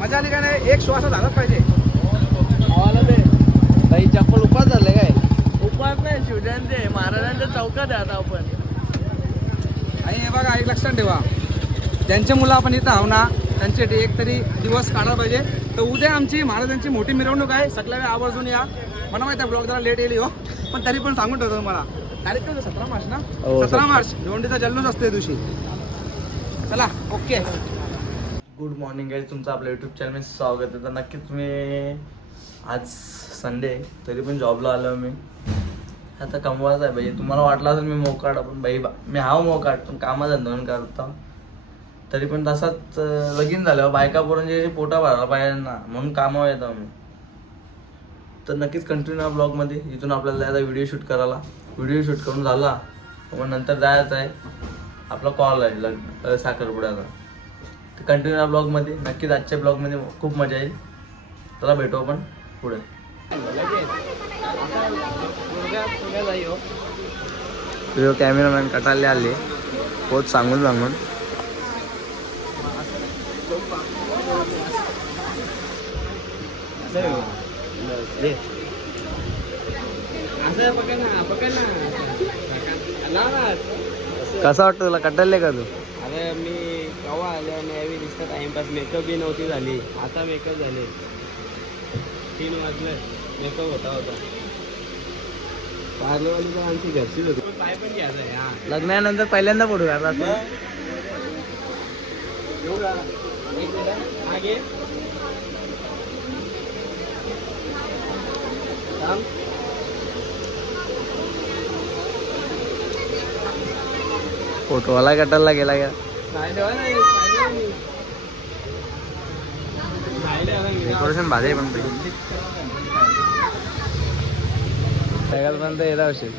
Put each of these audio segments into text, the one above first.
मजा आली का नाही? एक श्वास झालाच पाहिजे. बाई चप्पल उपास झाले काय? उपास नाही शिवजयंती महाराजांच्या चौकात आहे आता आपण. आणि हे बघा एक लक्षात ठेवा. ज्यांच्या मुलं आपण इथं आहो ना त्यांच्यासाठी एक तरी दिवस काढला पाहिजे. तर उद्या आमची महाराजांची मोठी मिरवणूक आहे. सगळ्या आवर्जून या. मला माहिती आहे ब्लॉग जरा लेट येईल हो. पण तरी पण सांगून ठेवतो तुम्हाला. तारीख काय सतरा मार्च ना? हो, सतरा मार्च. भिवंडीचा जल्लोष असतो दिवशी. चला ओके. गुड मॉर्निंग आहे तुमचं आपल्या युट्यूब चॅनल स्वागत आहे. तर नक्कीच तुम्ही आज संडे तरी पण जॉबला आलो मी. आता कमवायचं आहे भाई तुम्हाला वाटलं असेल मी मोकाट आपण बाई बा- मी हाव मोकाट. पण कामाधंदा म्हणून करतो तरी पण तसाच लगीन झालं. बायका पोरांचे पोटा भरायला पाहिजे ना. म्हणून कामावर येतो मी तर नक्कीच कंटिन्यू ब्लॉगमध्ये इथून आपल्याला जायचा व्हिडिओ शूट करायला. व्हिडिओ शूट करून झाला. मग नंतर जायचं आहे. आपला कॉल आहे लग्न साखरपुड्याचा तर कंटिन्यू ब्लॉगमध्ये नक्कीच आजच्या ब्लॉगमध्ये खूप मजा येईल. चला भेटू आपण पुढे. तुझ्या कॅमेरामॅन कटाले आले. पोच सांगून सांगून. कसा वाटतं तुला? कटाले का तू? अरे मी केव्हा आले आणि यावी दिसतं टाइमपास. मेकअप बी नव्हती झाली. आता मेकअप झाले. तीन वाजले. मेकअप होता होता. पार्लरवाली पण आमची घरचीच होती. पाय पण घ्यायचा आहे हा. लग्नानंतर पहिल्यांदा पडू यार असं येऊ का? एक मिनिट. घे. थांब. फोटोवाला कटायला गेला का. डेकोरेशन भारी पण येत असेल.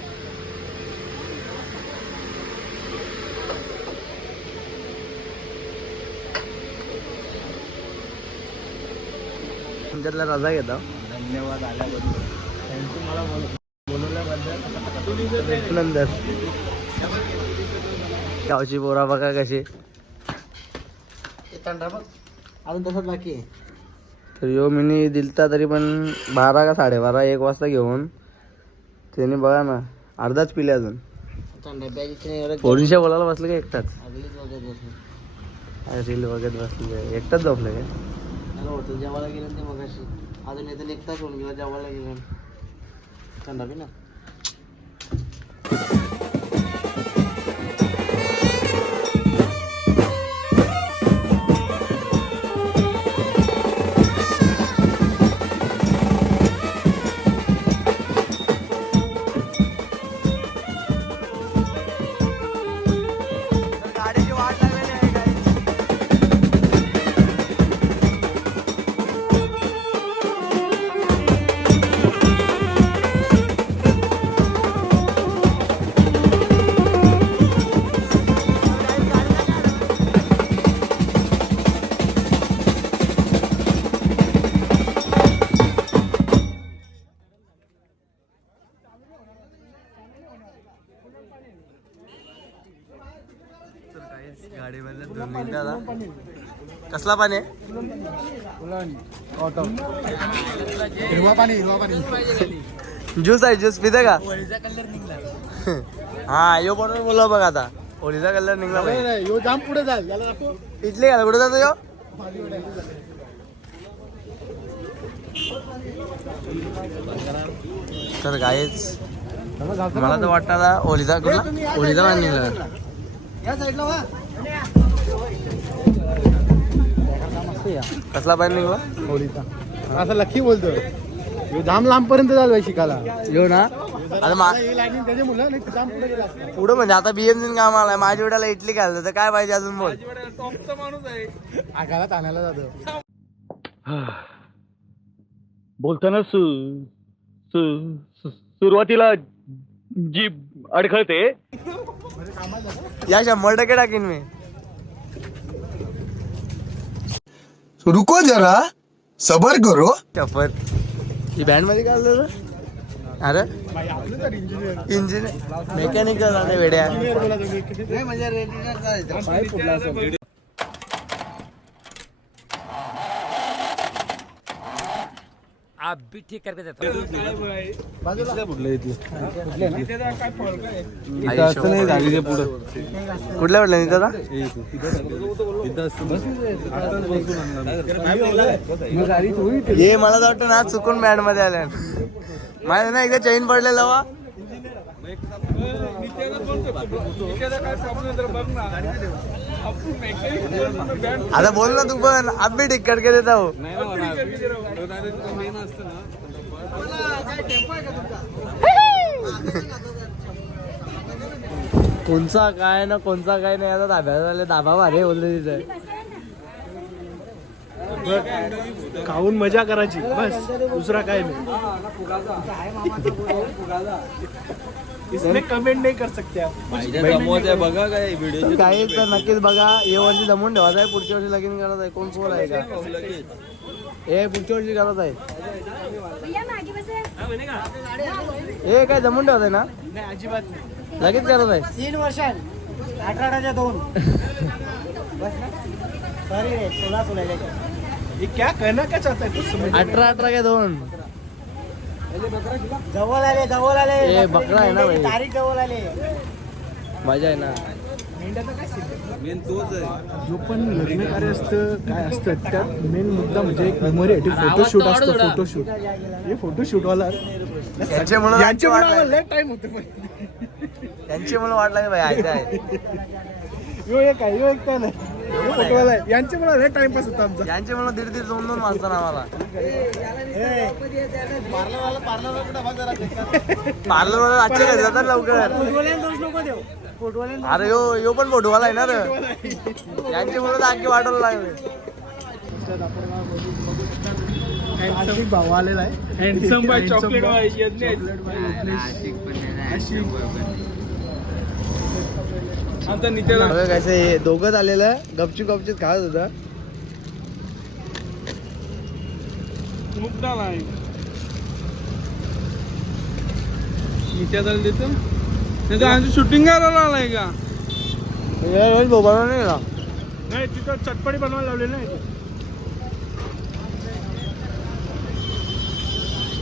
तुमच्यातला रजा घेतो. धन्यवाद आल्याबद्दल. थँक्यू मला बोल बोलवल्याबद्दल. नंतर गावची पोरा बघा कशी. अजून तसंच बाकी आहे. तर यो मिनी दिलता तरी पण बारा का साडेबारा एक वाजता घेऊन. त्याने बघा ना अर्धाच पिले अजून. पोरींच्या बोलायला बसले का एकटाच? रील बघत बसले. एकटाच झोपले काय होतं जेवायला गेलं ते मग अजून येतं एक तास होऊन गेला जेवायला गेलं थंडा बी ना कसला पाणी आहे? हिरवा पाणी हिरवा पाणी ज्यूस आहे ज्यूस. पिते का? हा यो बरोबर बोला बघ आता. होळीचा कलर निघला पाहिजे यो जाम पुढे जाईल. इथले का कुठे जातो यो? तर गायच मला तर वाटतं होळीचा कुठला? होळीचा पाणी निघला. या साईडला कसला पाणी निघला? होळीचा. असं लक्की बोलतो जाम लांब पर्यंत झालं शिकायला. यो ना. आता मा पुढे गेला. पुढं म्हणजे आता बीएमसी काम आलाय. माझ्या वेळेला इडली घालतं. तर काय पाहिजे अजून बोल? आगाला ताण्याला जातो. बोलताना सु सुरुवातीला जी अडखळते. या शंभर टक्के टाकीन मी. रुको जरा सबर करो. शपथ. ही बँडमध्ये काय आलं? अरे? इंजिन मेकॅनिकल आणि वेड्या. आप भी ठीक करके देता हूँ। कुठल्या वाटलं दादा ये मला तर वाटतं ना चुकून मॅडमध्ये आल्या माहिती ना एकदा चैन पडलेलं वा. आता बोल ना तू पण. आप भी टिकट के देता कोणचा काय ना कोणचा काय नाही. आता दाब्या झाले दाबा भारी बोलले तिथे. खाऊन मजा करायची. बस. दुसरा काय नाही. इसमें कमेंट नहीं कर सकते आप. बघा काय व्हिडिओ काही तर नक्कीच बघा. हे वर्षी जमून ठेवायचं आहे पुढच्या वर्षी लगीन करत आहे. कोण कोण आहे का? हे पुढच्या वर्षी करत आहे. हे काय जमून ठेवत आहे ना? अजिबात नाही लगेच करत आहे. तीन वर्षात अठराच्या दोन. सॉरी रे. सोळा सोळा ये क्या कहना क्या चाहता है? कुछ समझ अठरा अठरा काय दोन. जवळ आले जवळ आले. ए, बकरा आहे ना भाई. तारीख जवळ आले. मजा आहे ना. जो पण लग्न कार्य असतं काय असतं त्यात मेन मुद्दा म्हणजे एक मेमोरी फोटोशूट असतो फोटोशूट हे फोटोशूट वाला. यांचे म्हणून यांचे वाट मला लागली. लय टाइम होते पण. यांची म्हणून वाट लागली भाई आहे. आहे यो एक आहे यो एक काय फोटोवाला आहे. यांचे मला लय टाइमपास होता आमचा. यांचे म्हणून दीड दीड दोन दोन वाजता आम्हाला. पार्लर आजच्या घरी जातात लवकर. अरे यो यो पण फोटोवाला आहे ना रे यांचे म्हणून आणखी वाटायला लागले. हँडसम भाव आलेला आहे. हँडसम बाय चॉकलेट बघा कैसे हे दोघंच आलेलं गपचूप गपचूप खात होता. शूटिंग करायला आलाय का? बोबाला नाही का? नाही तिथं चटपटी बनवायला लावले ना इथे.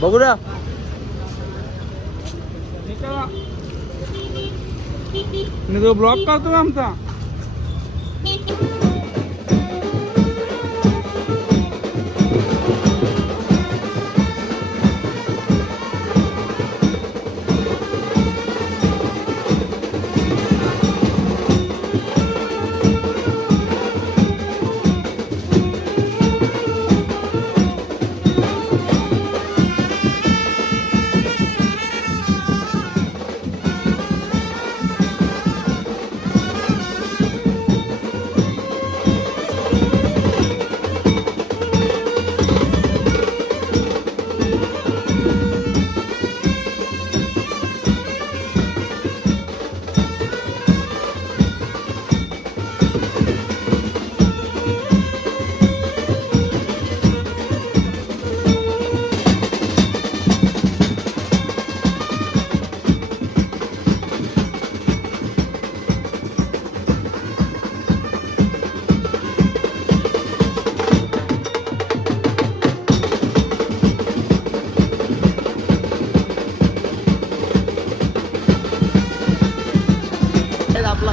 बघू द्या ब्लॉक करतो आमचा?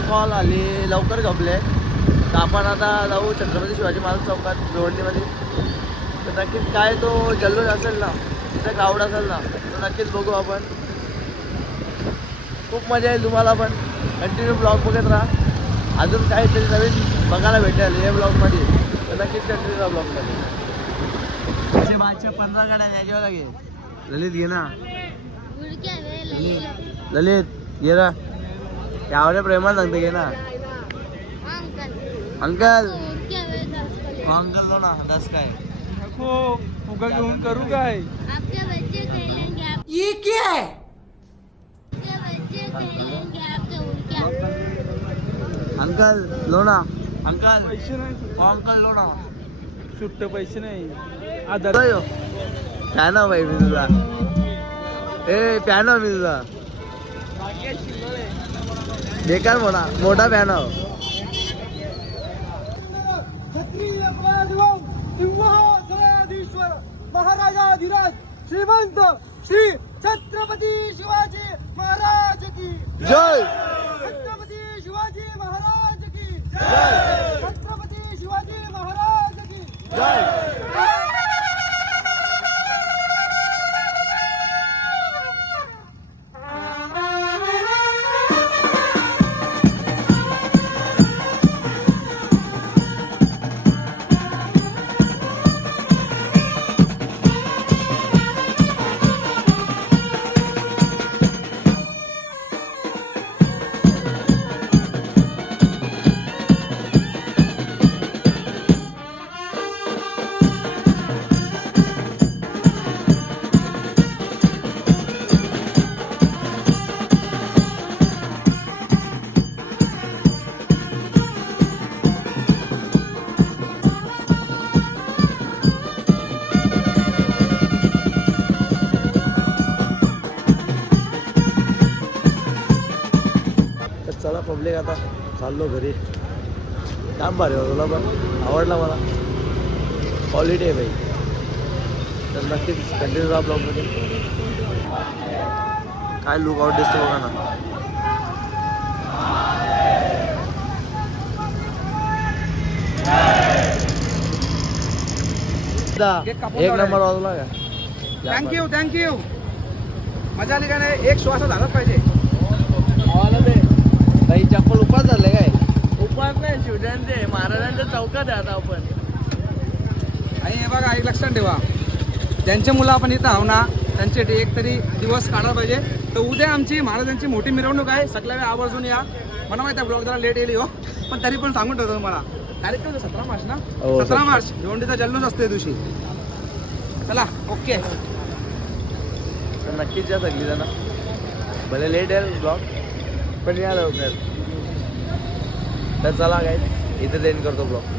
कॉल आली लवकर झोपले. तर आपण आता जाऊ छत्रपती शिवाजी महाराज चौकात भिवंडीमध्ये. तर नक्कीच काय तो जल्लोष असेल ना तिथं क्राऊड असेल ना तर नक्कीच बघू आपण. खूप मजा येईल तुम्हाला पण. कंटिन्यू ब्लॉग बघत राहा. अजून काहीतरी नवीन बघायला भेटेल या ब्लॉगमध्ये तर नक्कीच कंटिन्यू राहा ब्लॉगमध्ये माझ्या पंधरा गाड्या लागेल. ललित घे ना. ललित घे ना. यावल्या प्रेमात सांगते घे ना? अंकल. हो, अंकल लो ना दस काय? उगा घेऊन करू काय? आपके बच्चे खेलेंगे आप ये क्या है? अंकल लो ना. अंकल. पैसे नाही हो अंकल लो ना. सुट्ट पैसे नाही. प्यानो भाई मी तुझा ए प्यानो मी तुझा बेकार मोठा मोठा प्यानो महाराजा श्रीमंत श्री छत्रपती शिवाजी महाराज की जय! छत्रपती शिवाजी महाराज की जय! छत्रपती शिवाजी महाराज की तर पब्लिक आता चाललो घरी. काम भारी होतं तुला पण. आवडला मला. क्वालिटी आहे भाई. तर नक्कीच कंटिन्यू राहा ब्लॉगमध्ये काय लुक आउट दिसतो बघा ना. एक नंबर वाजला का थँक्यू थँक्यू मजा आली का नाही? एक श्वास झालाच पाहिजे. काही चप्पल उपास झाले काय? उपास नाही शिवजयंती महाराजांच्या चौकात आहे आता आपण. आणि हे बघा एक लक्षात ठेवा. ज्यांचे मुलं आपण इथं आहो ना त्यांच्यासाठी एक तरी दिवस काढायला पाहिजे. तर उद्या आमची महाराजांची मोठी मिरवणूक आहे. सगळ्या आवर्जून या. मला माहिती आहे ब्लॉग जरा लेट येईल हो. पण तरी पण सांगून ठेवतो तुम्हाला. तारीख काय सतरा मार्च ना? हो, सतरा. मार्च. भिवंडीचा जल्लोष असतो या दिवशी. चला ओके. तर नक्कीच या सगळी जण भले लेट आहे ब्लॉग. पण या लवकर. तर चला काय इथे एंड करतो ब्लॉग